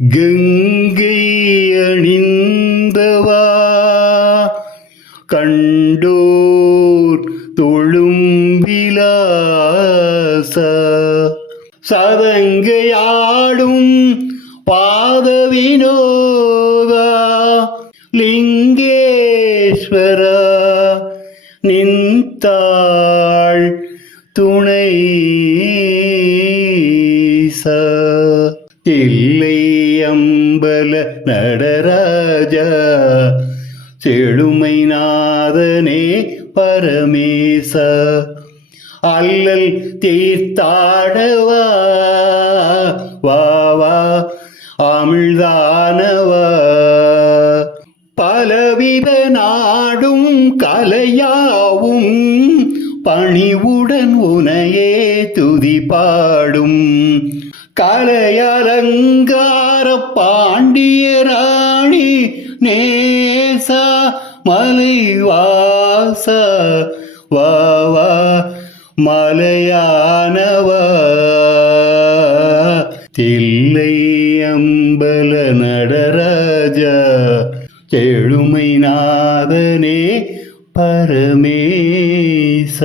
கங்கை அணிந்தவா? கண்டோர் தொழும் விலாச. சதங்கையாடும் பாத வினோதா லிங்கேஸ்வரா நின்றாள் துணை இல்லை அம்பல நடராஜா செழுமை நாதனே பரமேச அல்லல் தீர்த்தாடவா வா அமிழ்தானவா. பலவித நாடும் கலையாவும் பணிவுடன் உனையே துதி பாடும் கலையலங்கார பாண்டியராணி நேசா மலைவாச வா மலையானவ. தில்லை அம்பல நடராஜா செழுமை நாதனே பரமேச.